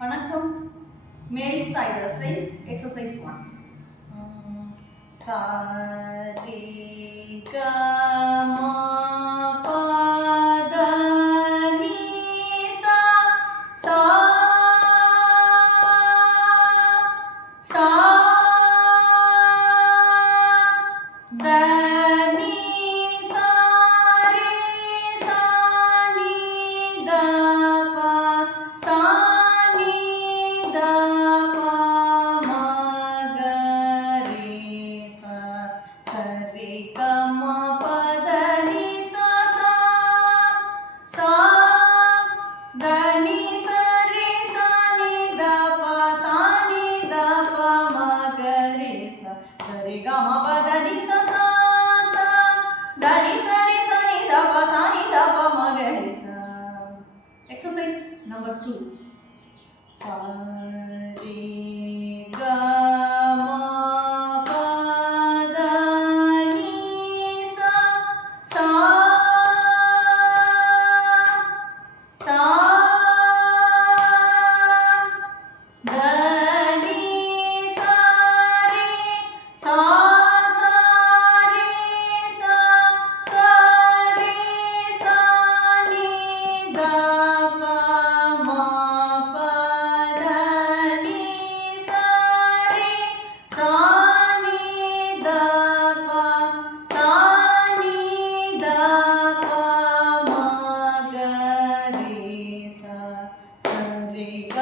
வணக்கம். மேல்ஸ் தாய்வரிசை எக்ஸசைஸ் 1. சா ரே க ம ப த நீ சா சா சா த நீ சா ரே சா நீ த ப சா நீ த ப ம க ரே சா ச ரே க ம ப த நீ சா சா சா த நீ ச ரே சா நீ த ப சா நீ த ப ம க ரே சா ಸ ರೇ ಗ ಮ ಪ ದ ನಿ ಸ ಸಾ ಸಾ ದ ನಿ ಸ ರೇ ಸ ನಿ ದ ಪ ಸಾ ನಿ ದ ಪ ಮ ಗ ರೇ ಸಾ. Exercise number 2. ಸಾ ರೇ ಗ ಮ ಪ ದ ನಿ ಸಾ ಸಾ ಸಾ ದ ನಿ ಸಾ ರೇ ಸಾ ಸಾ ರೇ ಸಾ ಸಾ ರೇ ಸಾ ನಿ ದ ಪ ಮ ಪ ದ ನಿ ಸಾ ರೇ ಸಾ ನಿ ದ ಪ ಸಾ ನಿ ದ ಪ ಮ ಗ ರೇ ಸಾ ಸ ರೇ ಗ